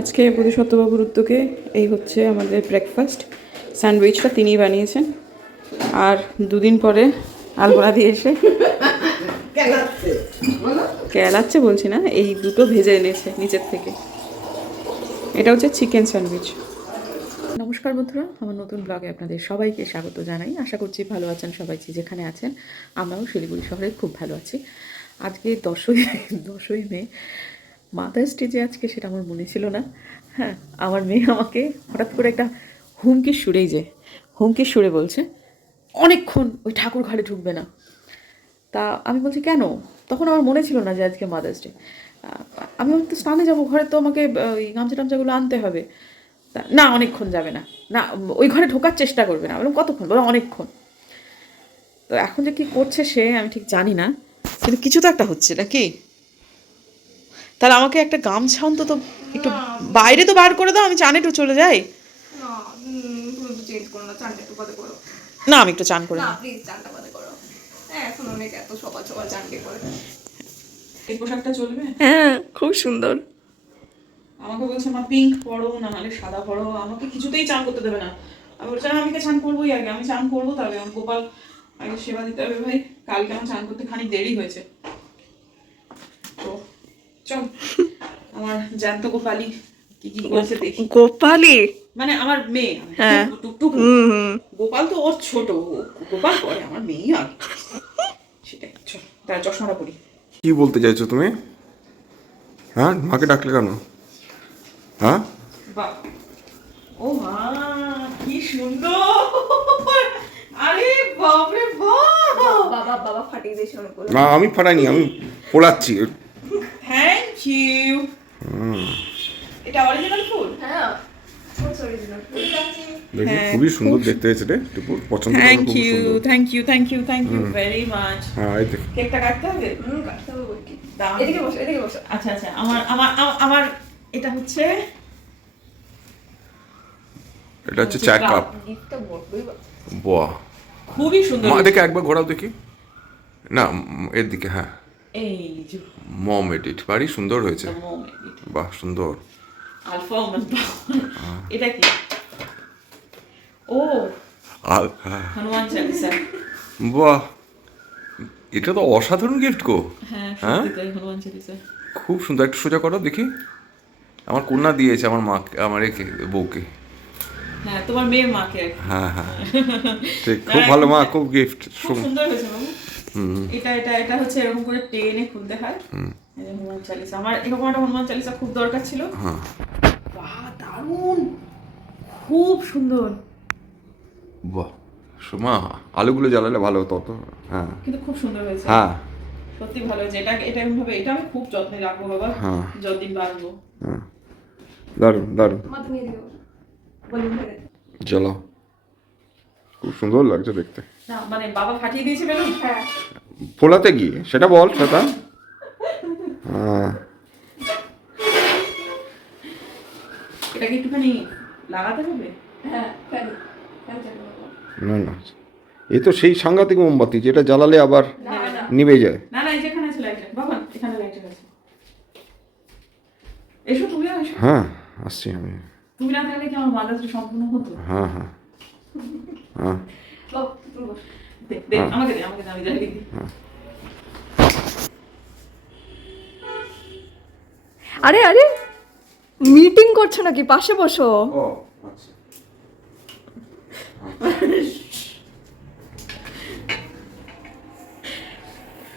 আজকে বোধিসত্ত্ববাবুর উদ্যোগে এই হচ্ছে আমাদের ব্রেকফাস্ট। স্যান্ডউইচটা তিনিই বানিয়েছেন। আর দুদিন পরে আলপনা দিয়ে এসে কেলাচ্ছে বলছি না, এই দুটো ভেজে এনেছে নিচের থেকে। এটা হচ্ছে চিকেন স্যান্ডউইচ। নমস্কার বন্ধুরা, আমার নতুন ব্লগে আপনাদের সবাইকে স্বাগত জানাই। আশা করছি ভালো আছেন সবাই, যেখানে আছেন। আমরাও শিলিগুড়ি শহরে খুব ভালো আছি। আজকে 10ই মে, মাদার্স ডে যে আজকে, সেটা আমার মনে ছিল না। হ্যাঁ, আমার মেয়ে আমাকে হঠাৎ করে একটা হুমকির সুরে বলছে অনেকক্ষণ ওই ঠাকুর ঘরে ঢুকবে না। তা আমি বলছি কেন? তখন আমার মনে ছিল না যে আজকে মাদার্স ডে। আমি তো স্নানে যাবো, ঘরে তো আমাকে ওই গামছা টামছাগুলো আনতে হবে। তা না, অনেকক্ষণ যাবে না, না ওই ঘরে ঢোকার চেষ্টা করবে না। বললাম কতক্ষণ? বলো অনেকক্ষণ। তো এখন যে কী করছে সে আমি ঠিক জানি না, কিন্তু কিছু তো একটা হচ্ছে নাকি। তাহলে আমাকে একটা গামছা অন্তত একটু বাইরে তো বার করে দাও, আমি চান একটু চলে যাই। না, আমি একটু চান করে এই পোশাকটা চলবে? হ্যাঁ, খুব সুন্দর। আমাকে বলছে মা পিঙ্ক পরো, না হলে সাদা পরো। আমাকে কিছুতেই চান করতে দেবে না। আমি বলছি আমি চান করবোই, আগে আমি চান করবো, তবে আমার গোপাল আগে সেবা দিতে হবে। ভাই কালকে আমার চান করতে খানিক দেরি হয়েছে। তো চল, আমার জ্যান্ত গোপালি কি কি করেছে দেখি। গোপালি মানে আমার মেয়ে, হ্যাঁ। টুকটুকু। গোপাল তো ওর ছোট, গোপাল পরে, আমার মেয়ে আর সেটাই। চল তার চশমাটা পরি। কি বলতে চাইছো তুমি? হ্যাঁ, মাকে ডাকলে কেন? হ্যাঁ, বাহ, ও মা কি সুন্দর! আরে বাপ রে বাপ! বাবা ফাটিয়ে দিয়েছে অনেকগুলো। না আমি ফাটাইনি, আমি পোড়াচ্ছি। Thank you. এটা অরিজিনাল ফুল? হ্যাঁ, দেখি খুবই সুন্দর দেখতে হয়েছে রে, টিপু পছন্দ করো, থ্যাংক খুব ইউ, সুন্দর। Thank you, thank you, thank you very much. হ্যাঁ, এই দেখ। কেকটা কাটতে হবে? কাটতে হবে বলকি। দাও। এদিকে বসো। আচ্ছা আচ্ছা, আমার আমার আমার এটা হচ্ছে এটা হচ্ছে চা কাপ। গিফটটা বড়ই বাহ, খুবই সুন্দর। মা দেখে একবার ঘোরাও দেখি। না, এর দিকে। হ্যাঁ, এই যে মম এডিট ভারী সুন্দর হয়েছে। মম এডিট বাহ, সুন্দর। Alpha omega. এটা কি? ও হ্যাঁ, হনুমান চালিসা। বাহ, এটা তো অসাধারণ গিফট গো। হ্যাঁ হ্যাঁ? সত্যি তাই, হনুমান চালিসা। খুব সুন্দর। একটু সোজা করো দেখি। আমার কন্যা দিয়েছে আমার মাকে, আমার একে বউকে। হ্যাঁ, তোমার মেয়ের মাকে আর কি। হ্যাঁ হ্যাঁ, ঠিক, খুব ভালো মা, খুব গিফট। খুব সুন্দর হয়েছে বাবু। এটা এটা এটা হচ্ছে এরকম করে টেনে খুলতে হয়। এই যে হনুমান চালিসা, আমার এরকম একটা হনুমান চালিসা খুব দরকার ছিল। হ্যাঁ, বাহ, দারুণ, খুব সুন্দর। বাহ, মা আলুগুলো জ্বালালে ভালো হতো তো। হ্যাঁ কিন্তু খুব সুন্দর হয়েছে। হ্যাঁ সত্যি ভালো হয়েছে। এটা এটা এমন ভাবে, এটা আমি খুব যত্নে রাখবো বাবা, হ্যাঁ। যতদিন বাঁচবো। হ্যাঁ, দারুণ দারুণ। মাধ্যমে এদিকে বলুন ধরে। জ্বালাও, খুব সুন্দর লাগছে দেখতে। না মানে বাবা ফাটিয়ে দিয়েছে বেলুন। হ্যাঁ, ফোলাতে গিয়ে সেটা বল শ্বেতা। হ্যাঁ, এটাকে একটুখানি লাগাতে হবে। হ্যাঁ, কেন না না, এ তো সেই সাংঘাতিক মোমবাতি যেটা জ্বালালে আবার নিভে যায়। না না, এই যেখানে আছে লাইটার বাবা, এখানে লাইটার আছে। এসো তুমি, এসো। হ্যাঁ, আসছি আমি। তুমি না থাকলে কি আমার মাদারটা সম্পূর্ণ হতো? হ্যাঁ হ্যাঁ হ্যাঁ, বাবা তুমি বসো। দেখ দেখ, আমাকে দে, আমাকে দে, আমি জ্বালিয়ে দিই। আরে আরে, মিটিং করছো নাকি? পাশে বসো। ও আচ্ছা।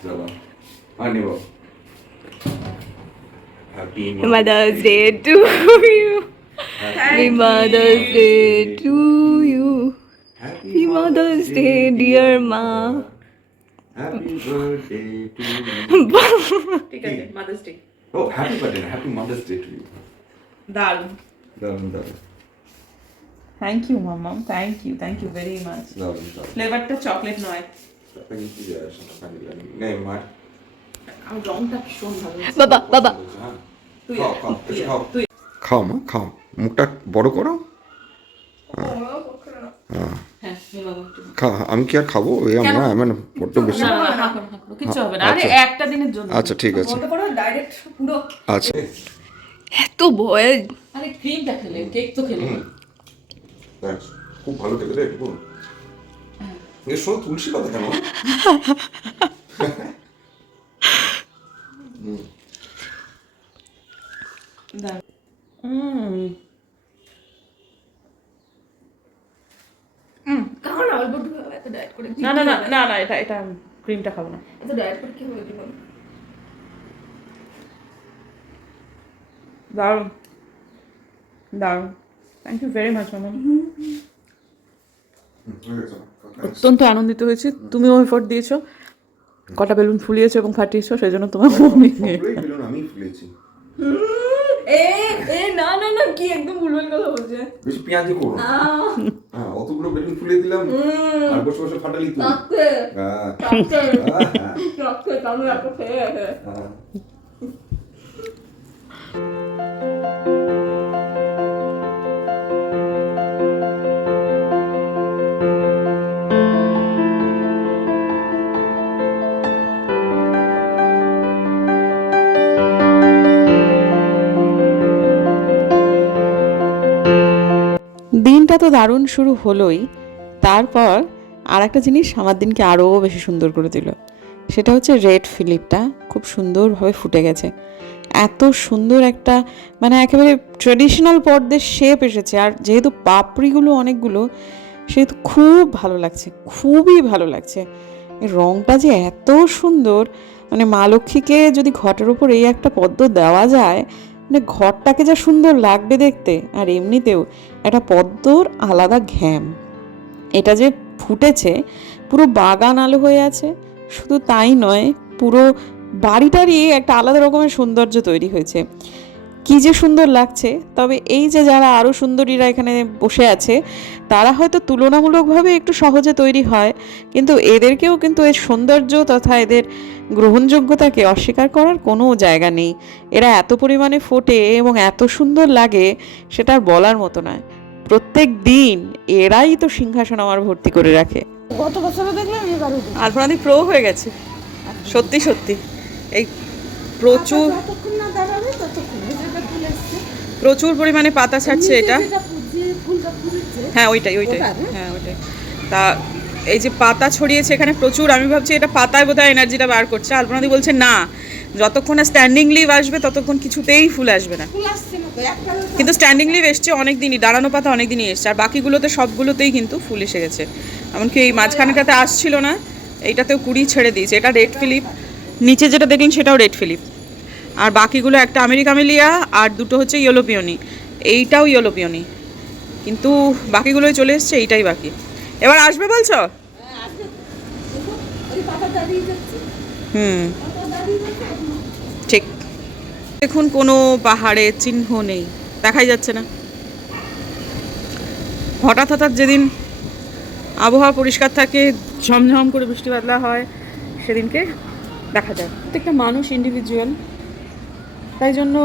চলো, আর নিব। Happy Mother's Day to you. Happy Mother's Day to you. Happy Mother's Day, dear Ma. Happy birthday to you. ঠিক আছে, মাদার্স ডে। ও happy birthday, happy mother's day to you. দারুণ। দারুণ দারুণ থ্যাংক ইউ মাম্মাম, থ্যাংক ইউ ভেরি মাচ। দারুণ দারুণ। ফ্লেভারটা চকলেট নয়। নে মা, আমার রংটা ভীষণ ভালো হয়েছে। বাবা তুই খাও খাও তুই খাও তুই খাও মা, খাও, মুখটা বড় করো। হ্যাঁ নে বাবা একটু। খা, আমি কি আর খাবো? ওই আমরা মানে বড্ড বেশি। না না, হা করো, কিচ্ছু হবে না। আরে আচ্ছা। একটা দিনের জন্য। আচ্ছা ঠিক আছে, বলতে পারো ডাইরেক্ট পুরো। আচ্ছা। এত ভয়। আরে ক্রিমটা খেলে, কেক তো খেলে। Thanks. খুব ভালো খেতে রে একটু। এর সঙ্গে তুলসী পাতা কেন? খাও না, অল্প একটু খাও, এত ডায়েট করে না না না না না, এটা ক্রিমটা খাবো না। এত ডায়েট করে কি হবে বলো? দারুণ দারুণ, থ্যাংক ইউ ভেরি মাচ মামা। অত্যন্ত আনন্দিত হয়েছি, তুমিও এফোর্ট দিয়েছো, কটা বেলুন ফুলিয়েছো এবং ফাটিয়েছো, সেই জন্য তোমার মমি আমি ফুলেছি। না না না, কি একদম ভুলভাল কথা বলছে। বেশি পেঁয়াজি করো না। হ্যাঁ, অতগুলো বেলুন ফুলে দিলাম আর বসে বসে ফাটালি তুই। দিনটা তো দারুণ শুরু হলোই, তারপর আর একটা জিনিস আমার দিনকে আরও বেশি সুন্দর করে দিল। সেটা হচ্ছে রেড ফিলিপটা খুব সুন্দরভাবে ফুটে গেছে। এত সুন্দর একটা মানে একেবারে ট্রেডিশনাল পর্দার শেপ এসেছে, আর যেহেতু পাপড়িগুলো অনেকগুলো, সেহেতু খুব ভালো লাগছে, খুবই ভালো লাগছে। এর রঙটা যে এত সুন্দর, মানে মা লক্ষ্মীকে যদি ঘটের ওপর এই একটা পদ্ম দেওয়া যায়, মানে ঘরটাকে যা সুন্দর লাগবে দেখতে। আর এমনিতেও একটা পদ্মর আলাদা ঘ্যাম, এটা যে ফুটেছে পুরো বাগান আলো হয়ে আছে। শুধু তাই নয়, পুরো বাড়িটারই একটা আলাদা রকমের সৌন্দর্য তৈরি হয়েছে, কি যে সুন্দর লাগছে। তবে এই যে যারা আরও সুন্দরীরা এখানে বসে আছে, তারা হয়তো তুলনামূলকভাবে একটু সহজে তৈরি হয়, কিন্তু এদেরকেও কিন্তু এর সৌন্দর্য তথা এদের গ্রহণযোগ্যতাকে অস্বীকার করার কোনো জায়গা নেই। এরা এত পরিমাণে ফোটে এবং এত সুন্দর লাগে, সেটা আর বলার মতো নয়। প্রত্যেক দিন এরাই তো সিংহাসন আমার ভর্তি করে রাখে। গত বছরও দেখলাম এবারও দেখলাম। আলপনাদি প্রো হয়ে গেছে, সত্যি সত্যি। এই প্রচুর যতক্ষণ না দাঁড়াবে ততক্ষণ যেটা ফুল আসছে, প্রচুর পরিমাণে পাতা ছাড়ছে এটা। যেটা ফুলটা ফুলেছে হ্যাঁ ওইটাই ওটা, হ্যাঁ ওইটাই। তা এই যে পাতা ছড়িয়েছে এখানে প্রচুর, আমি ভাবছি এটা পাতায় বোধহয় এনার্জিটা বার করছে। আলপনাদি বলছে না, যতক্ষণ না স্ট্যান্ডিং লিভ আসবে ততক্ষণ কিছুতেই ফুল আসবে না। ফুল আসছে না তো একটা। কিন্তু স্ট্যান্ডিং লিভ এসছে অনেক দিনই, দাঁড়ানো পাতা অনেক দিনই এসছে, আর বাকিগুলোতে সবগুলোতেই কিন্তু ফুল এসে গেছে। এমনকি এই মাঝখানেটাতে আসছিল না, এইটাতেও কুড়ি ছেড়ে দিয়েছে। এটা রেড ফিলিপ, নিচে যেটা দেখলেন সেটাও রেড ফিলিপ, আর বাকিগুলো একটা আমেরিকামেলিয়া আর দুটো হচ্ছে ইয়েলো পিওনি, এইটাও ইয়েলো পিওনি, কিন্তু বাকিগুলোই চলে এসছে, এইটাই বাকি। এবার আসবে বলছো? হুম ঠিক। দেখুন কোনো পাহাড়ের চিহ্ন নেই, দেখাই যাচ্ছে না। হঠাৎ যেদিন আবহাওয়া পরিষ্কার থাকে, ঝমঝম করে বৃষ্টি বাদলা হয়, সেদিনকে দেখা যায়। প্রত্যেকটা মানুষ ইন্ডিভিজুয়াল, তাই জন্য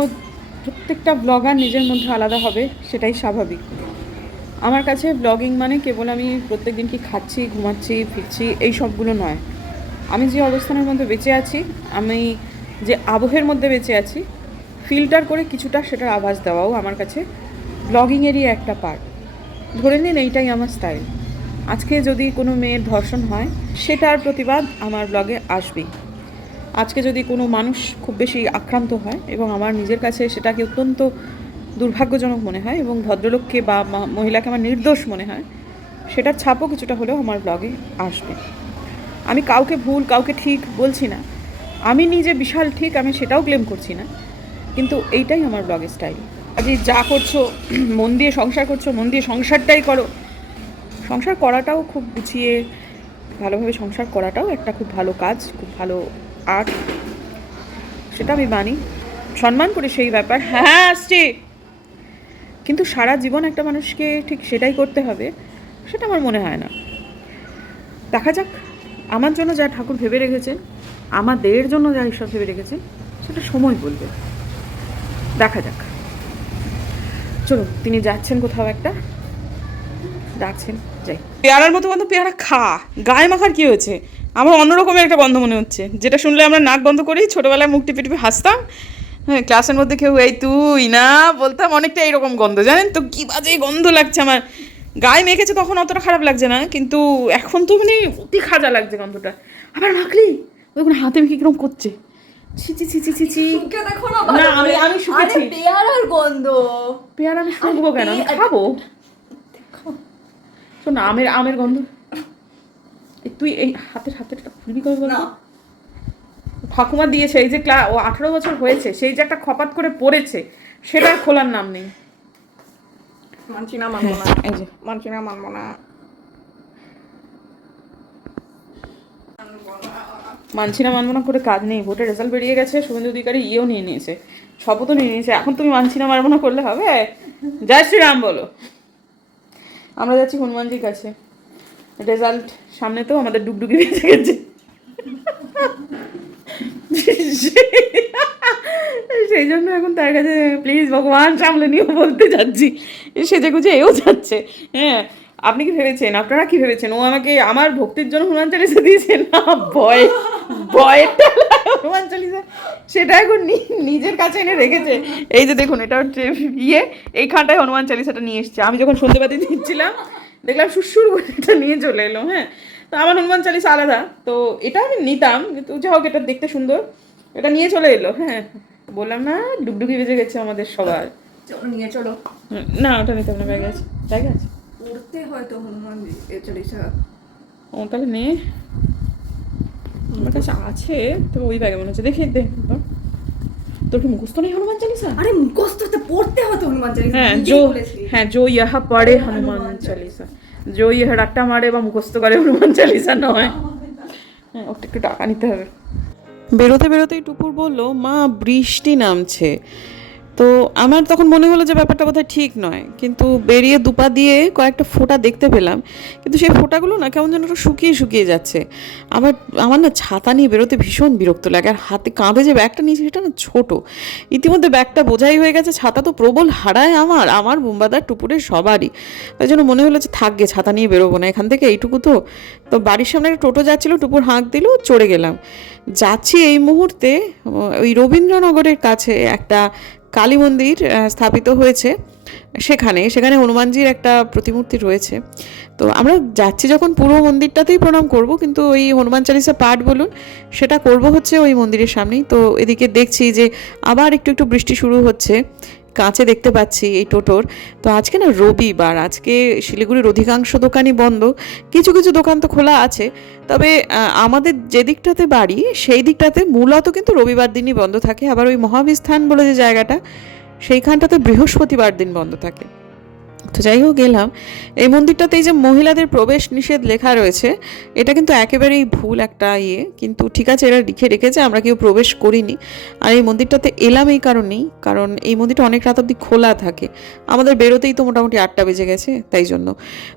প্রত্যেকটা ব্লগার নিজের মধ্যে আলাদা হবে, সেটাই স্বাভাবিক। আমার কাছে ব্লগিং মানে কেবল আমি প্রত্যেক দিন কি খাচ্ছি, ঘুমাচ্ছি, ফিরছি, এই সবগুলো নয়। আমি যে অবস্থানের মধ্যে বেঁচে আছি, আমি যে আবহের মধ্যে বেঁচে আছি, ফিল্টার করে কিছুটা সেটার আভাস দেওয়াও আমার কাছে ব্লগিংয়েরই একটা পার্ট। ধরে নিন এইটাই আমার স্টাইল। আজকে যদি কোনো মেয়ের ধর্ষণ হয়, সেটার প্রতিবাদ আমার ব্লগে আসবেই। আজকে যদি কোনো মানুষ খুব বেশি আক্রান্ত হয় এবং আমার নিজের কাছে সেটাকে অত্যন্ত দুর্ভাগ্যজনক মনে হয় এবং ভদ্রলোককে বা মহিলাকে আমার নির্দোষ মনে হয়, সেটার ছাপও কিছুটা হলেও আমার ব্লগে আসবে। আমি কাউকে ভুল কাউকে ঠিক বলছি না, আমি নিজে বিশাল ঠিক আমি সেটাও ক্লেম করছি না, কিন্তু এইটাই আমার ব্লগের স্টাইল। আজ যা করছো মন দিয়ে সংসার করছো, মন দিয়ে সংসারটাই করো। সংসার করাটাও খুব গুছিয়ে ভালোভাবে সংসার করাটাও একটা খুব ভালো কাজ, খুব ভালো আর্ট, সেটা আমি মানি, সম্মান করি সেই ব্যাপার। হ্যাঁ আসছি, কিন্তু সারা জীবন একটা মানুষকে ঠিক সেটাই করতে হবে সেটা আমার মনে হয় না। দেখা যাক, আমার জন্য যা ঠাকুর ভেবে রেখেছেন, আমাদের জন্য যা ঈশ্বর ভেবে রেখেছেন, সেটা সময় বলবে, দেখা যাক। চলো, তিনি যাচ্ছেন কোথাও একটা, ডাকছেন, যাই। পেয়ারার মতো বন্ধ, পেয়ারা খা, গায়ে মাখার কী হয়েছে? আমার অন্যরকমের একটা বন্ধ মনে হচ্ছে, যেটা শুনলে আমরা নাক বন্ধ করেই ছোটোবেলায় মুখ টিপে টিপে হাসতাম, হ্যাঁ, ক্লাসের মধ্যে কেউ এই তুই না বলতাম, অনেকটা এরকম গন্ধ, জানেন তো কি বাজে গন্ধ লাগছে আমার। গায়ে মেখেছে তখন অতটা খারাপ লাগছে না, কিন্তু এখন তো মানে অতি খাজা লাগছে গন্ধটা। আবার মাখলি ওই হাতে মেখে কিরকম করছে, ছি ছি ছি ছি ছি ছি। শুকে দেখো না না, আমি শুকেছি। আরে পেয়ারার গন্ধ। পেয়ারা আমি শুকবো কেন, আমি খাবো। শোন না, আমের গন্ধ। তুই এই হাতের খুলবি করে বল। না ঠাকুমা দিয়েছে এই যে ও 18 বছর হয়েছে, সেই যে একটা খপাত করে পড়েছে, সেটা আর খোলার নাম নেই। মানছি না, মানবো না, এই যে মানছি না, মানবো না। মানবো না করে কাজ নেই। ভোটের রেজাল্ট বেরিয়ে গেছে, শুভেন্দু অধিকারী ইয়েও নিয়ে নিয়েছে, শপথও নিয়ে নিয়েছে। এখন তুমি মানবো না করলে হবে? জয় শ্রীরাম বলো। আমরা যাচ্ছি হনুমানজির কাছে, রেজাল্ট সামনে তো, আমাদের ডুগডুগি বেঁচে গেছে। সেই জন্য এখন তার কাছে প্লিজ ভগবান সামলে নিয়েও বলতে যাচ্ছি, সেজে গুজে এও যাচ্ছে। হ্যাঁ, আপনি কি ভেবেছেন, আপনারা কি ভেবেছেন ও আমাকে আমার ভক্তির জন্য হনুমান চালিসা দিয়েছে? না, ভয়েরটা হনুমান চালিসা সেটা এখন নিজের কাছে এনে রেখেছে। এই যে দেখুন, এটা হচ্ছে এইখানটায় হনুমান চালিসাটা নিয়ে এসছে। আমি যখন সন্ধ্যেবাতি দিচ্ছিলাম দেখলাম সুসুর করে এটা নিয়ে চলে এলো। হ্যাঁ, তো আমার হনুমান চালিসা আলাদা, তো এটা আমি নিতাম, কিন্তু যা হোক এটা দেখতে সুন্দর, এটা নিয়ে চলে এলো। হ্যাঁ, বললাম না ডুগডুগি বেজে গেছে আমাদের সবার। চলো নিয়ে চলো। না, ওটা নিতাম না, ব্যাগে আছে, ব্যাগে আছে। পড়তে হয়তো হনুমান চালিসা। ও তাহলে নে, আমার কাছে আছে তো, ওই ব্যাগে মনে হচ্ছে। দেখি দেখ তো। তোর কি মুখস্থ নেই হনুমান চালিসা? আরে মুখস্থ তো পড়তে হয়তো হনুমান চালিসা। হ্যাঁ, जो यहाँ पढ़े हनुमान चालीसा, जो यह रट्टा मारे বা মুখস্থ করে হনুমান চালিসা নয়। হ্যাঁ, ওটা একটু টাকা নিতে হবে। বেরোতে বেরোতেই টুপুর বলল, মা বৃষ্টি নামছে। তো আমার তখন মনে হলো যে ব্যাপারটা বোধহয় ঠিক নয়, কিন্তু বেরিয়ে দুপা দিয়ে কয়েকটা ফোঁটা দেখতে পেলাম, কিন্তু সেই ফোঁটাগুলো না কেমন যেন একটু শুকিয়ে যাচ্ছে। আমার না ছাতা নিয়ে বেরোতে ভীষণ বিরক্ত লাগে, আর হাতে কাঁধে যে ব্যাগটা নিয়েছি সেটা না ছোটো। ইতিমধ্যে ব্যাগটা বোঝাই হয়ে গেছে, ছাতা তো প্রবল হারায় আমার বুম্বাদার টুপুরের সবারই। তাই জন্য মনে হলো যে থাকবে, ছাতা নিয়ে বেরোবো না এখান থেকে, এইটুকু তো বাড়ির সামনে একটা টোটো যাচ্ছিলো, টুপুর হাঁক দিল, চড়ে গেলাম। যাচ্ছি এই মুহূর্তে ওই রবীন্দ্রনগরের কাছে একটা কালী মন্দির স্থাপিত হয়েছে, সেখানে হনুমানজির একটা প্রতিমূর্তি রয়েছে। তো আমরা যাচ্ছি যখন পুরো মন্দিরটাতেই প্রণাম করব, কিন্তু ওই হনুমান চালিসা পাঠ বলুন সেটা করব হচ্ছে ওই মন্দিরের সামনেই। তো এদিকে দেখছি যে আবার একটু বৃষ্টি শুরু হচ্ছে, কাঁচে দেখতে পাচ্ছি এই টোটোর। তো আজকে না রবিবার, আজকে শিলিগুড়ির অধিকাংশ দোকানই বন্ধ, কিছু কিছু দোকান তো খোলা আছে। তবে আমাদের যে দিকটাতে বাড়ি সেই দিকটাতে মূলত কিন্তু রবিবার দিনই বন্ধ থাকে। আবার ওই মহাবিস্থান বলে যে জায়গাটা, সেইখানটাতে বৃহস্পতিবার দিন বন্ধ থাকে। তো যাই হোক গেলাম এই মন্দিরটাতে। এই যে মহিলাদের প্রবেশ নিষেধ লেখা রয়েছে, এটা কিন্তু একেবারেই ভুল একটা কিন্তু ঠিক আছে, এরা লিখে রেখেছে, আমরা কেউ প্রবেশ করিনি। আর এই মন্দিরটাতে এলাম এই কারণেই, কারণ এই মন্দিরটা অনেক রাত অবধি খোলা থাকে, আমাদের বেরোতেই তো মোটামুটি 8টা বেজে গেছে, তাই জন্য।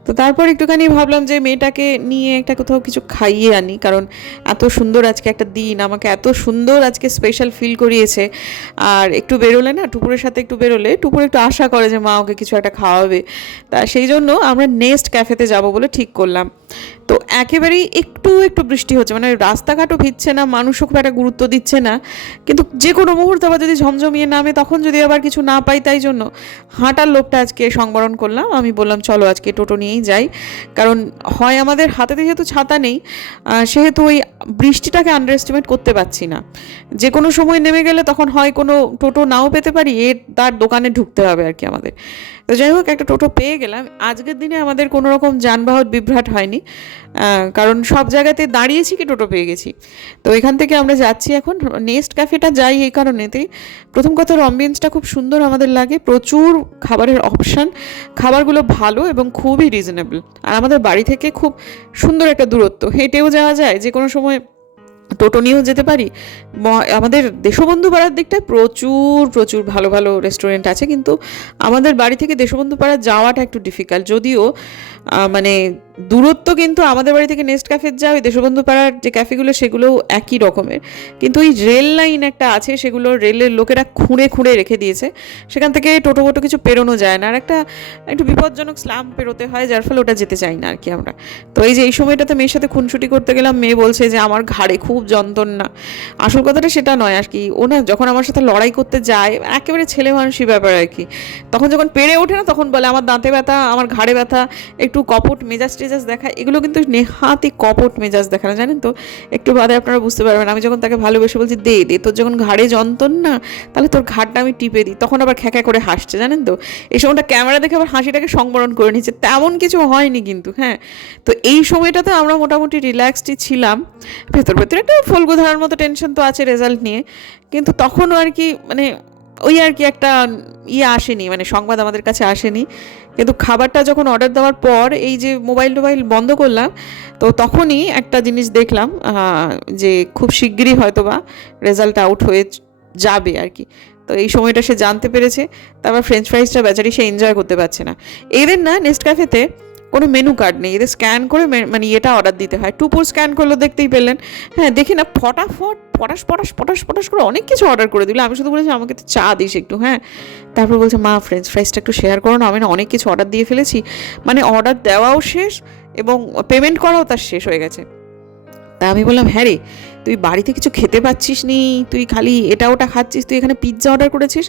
তো তারপর একটুখানি ভাবলাম যে মেয়েটাকে নিয়ে একটা কোথাও কিছু খাইয়ে আনি, কারণ এত সুন্দর আজকে একটা দিন, আমাকে এত সুন্দর আজকে স্পেশাল ফিল করিয়েছে। আর একটু বেরোলে না, টুপুরের সাথে একটু বেরোলে টুপুর একটু আশা করে যে মা ওকে কিছু একটা খাওয়াবে। তা সেই জন্য আমরা নেস্ট ক্যাফেতে যাব বলে ঠিক করলাম। তো একেবারেই একটু বৃষ্টি হচ্ছে, মানে রাস্তাঘাটও ভিজছে না, মানুষও খুব একটা গুরুত্ব দিচ্ছে না, কিন্তু যে কোনো মুহূর্তে আবার যদি ঝমঝমিয়ে নামে তখন যদি আবার কিছু না পাই, তাই জন্য হাঁটার লোকটা আজকে সংবরণ করলাম। আমি বললাম চলো আজকে টোটো নিয়েই যাই, কারণ হয় আমাদের হাতে যেহেতু ছাতা নেই, সেহেতু ওই বৃষ্টিটাকে আন্ডার এস্টিমেট করতে পারছি না, যে কোনো সময় নেমে গেলে তখন হয় কোনো টোটো নাও পেতে পারি, তার দোকানে ঢুকতে হবে আর কি আমাদের। তো যাই হোক একটা টোটো পেয়ে গেলাম। আজকের দিনে আমাদের কোনো রকম যানবাহন বিভ্রাট হয়নি, কারণ সব জায়গাতে দাঁড়িয়েছি কি টোটো পেয়ে গেছি। তো এখান থেকে আমরা যাচ্ছি এখন নেস্ট ক্যাফেটা যাই এই কারণেতেই, প্রথম কথা অ্যাম্বিয়েন্সটা খুব সুন্দর আমাদের লাগে, প্রচুর খাবারের অপশান, খাবারগুলো ভালো এবং খুবই রিজনেবল। আর আমাদের বাড়ি থেকে খুব সুন্দর একটা দূরত্ব, হেঁটেও যাওয়া যায়, যে কোনো সময় টোটো নিয়েও যেতে পারি। আমাদের দেশবন্ধু পাড়ার দিকটায় প্রচুর ভালো ভালো রেস্টুরেন্ট আছে, কিন্তু আমাদের বাড়ি থেকে দেশবন্ধু পাড়া যাওয়াটা একটু ডিফিকাল্ট, যদিও মানে দূরত্ব কিন্তু আমাদের বাড়ি থেকে নেক্সট ক্যাফে যা ওই দেশবন্ধু পাড়ার যে ক্যাফেগুলো সেগুলোও একই রকমের, কিন্তু ওই রেল লাইন একটা আছে, সেগুলো রেলের লোকেরা খুঁড়ে খুঁড়ে রেখে দিয়েছে, সেখান থেকে টোটো ফোটো কিছু পেরোনো যায় না, আর একটা একটু বিপজ্জনক স্ল্যাম পেরোতে হয়, যার ফলে ওটা যেতে চাই না আর কি আমরা। তো এই যে এই সময়টাতে মেয়ের সাথে খুনসুটি করতে গেলাম, মেয়ে বলছে যে আমার ঘাড়ে খুব যন্ত্রণা। আসল কথাটা সেটা নয় আর কি, ও না যখন আমার সাথে লড়াই করতে যায় একেবারে ছেলে মানুষই ব্যাপার আর কি, তখন যখন পেরে ওঠে না তখন বলে আমার দাঁতে ব্যথা, আমার ঘাড়ে ব্যথা, একটু কপট মেজাজ টেজাজ দেখায়। এগুলো কিন্তু নেহাতি কপট মেজাজ দেখানো, জানেন তো, একটু বাদে আপনারা বুঝতে পারবেন। আমি যখন তাকে ভালোবেসে বলছি দে দে তোর যখন ঘাড়ে যন্ত্রণা, তাহলে তোর ঘাড়টা আমি টিপে দিই, তখন আবার খ্যাঁকা করে হাসছে, জানেন তো। এই সময়টা ক্যামেরা দেখে আবার হাসিটাকে সংবরণ করে নিচ্ছে, তেমন কিছু হয়নি কিন্তু। হ্যাঁ, তো এই সময়টাতে আমরা মোটামুটি রিল্যাক্সডই ছিলাম। ভেতর ভেতরে একটা ফলগু ধারার মতো টেনশন তো আছে রেজাল্ট নিয়ে, কিন্তু তখনও আর কি মানে ওই আর কি একটা আসেনি, মানে সংবাদ আমাদের কাছে আসেনি। কিন্তু খাবারটা যখন অর্ডার দেওয়ার পর এই যে মোবাইল টোবাইল বন্ধ করলাম, তো তখনই একটা জিনিস দেখলাম যে খুব শিগগিরই হয়তো বা রেজাল্ট আউট হয়ে যাবে আর কি। তো এই সময়টা সে জানতে পেরেছে, তারপর ফ্রেঞ্চ ফ্রাইসটা বেচারি সে এনজয় করতে পারছে না। এদের না নেক্সট ক্যাফেতে কোনো মেনু কার্ড নেই, এদের স্ক্যান করে মানে এটা অর্ডার দিতে হয়। টুপুর স্ক্যান করলো, দেখতেই পেলেন। হ্যাঁ, দেখি না ফটাফট পটাশ পটাশ পটাশ পটাশ করে অনেক কিছু অর্ডার করে দিল। আমি শুধু বলেছি আমাকে তো চা দিস একটু। হ্যাঁ, তারপর বলছে মা ফ্রেঞ্চ ফ্রাইসটা একটু শেয়ার করো না, আমি না অনেক কিছু অর্ডার দিয়ে ফেলেছি। মানে অর্ডার দেওয়াও শেষ এবং পেমেন্ট করাও তার শেষ হয়ে গেছে। তা আমি বললাম হ্যাঁ রে, তুই বাড়িতে কিছু খেতে পাচ্ছিস নি, তুই খালি এটা ওটা খাচ্ছিস, তুই এখানে পিৎজা অর্ডার করেছিস।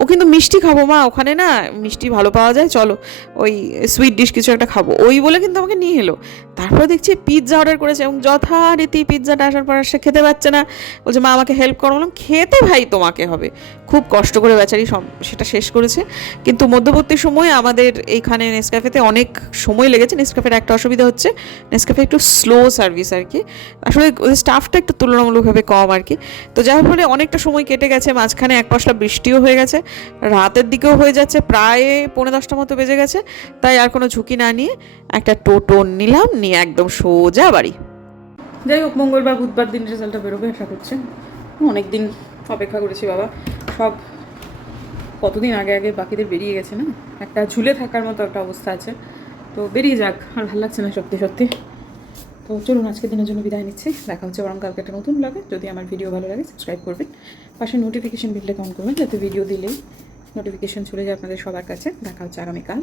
ও কিন্তু মিষ্টি খাবো মা, ওখানে না মিষ্টি ভালো পাওয়া যায়, চলো ওই সুইট ডিশ কিছু একটা খাবো, ওই বলে কিন্তু আমাকে নিয়ে এলো। তারপরে দেখছি পিৎজা অর্ডার করেছে এবং যথারীতি পিৎজাটা আসার পর সে খেতে পাচ্ছে না, বলছে মা আমাকে হেল্প করো। বললাম খেতে ভাই তোমাকে হবে, খুব কষ্ট করে বেচারি সেটা শেষ করেছে। কিন্তু মধ্যবর্তী সময়ে আমাদের এইখানে নেসক্যাফেতে অনেক সময় লেগেছে। নেসক্যাফের একটা অসুবিধা হচ্ছে, নেসক্যাফে একটু স্লো সার্ভিস আর কি, আসলে ওদের স্টাফটা একটু তুলনামূলকভাবে কম আর কি। তো যার ফলে অনেকটা সময় কেটে গেছে, মাঝখানে এক পশলা বৃষ্টিও হয়ে গেছে, রাতের দিকেও হয়ে যাচ্ছে, প্রায় 9:30 মতো বেজে গেছে। তাই আর কোনো ঝুঁকি না নিয়ে একটা টোটো নিলাম, নিয়ে একদম সোজা বাড়ি। যাই হোক, মঙ্গলবার বুধবার দিন রেজাল্টটা বেরোবে আশা করছি। অনেক দিন অপেক্ষা করেছি বাবা, সব কতদিন আগে আগে বাকিদের বেরিয়ে গেছে না, একটা ঝুলে থাকার মতো একটা অবস্থা আছে। তো বেরিয়ে যাক, আর ভালো লাগছে না সত্যি সত্যি। তো চলুন আজকের দিনের জন্য বিদায় নিচ্ছি, দেখা হচ্ছে বরং কালকে একটা নতুন ব্লগে। যদি আমার ভিডিও ভালো লাগে সাবস্ক্রাইব করবেন, পাশে নোটিফিকেশন বিলটা অন করবেন, যাতে ভিডিও দিলেই নোটিফিকেশন চলে যায় আপনাদের সবার কাছে। দেখা হচ্ছে আগামীকাল।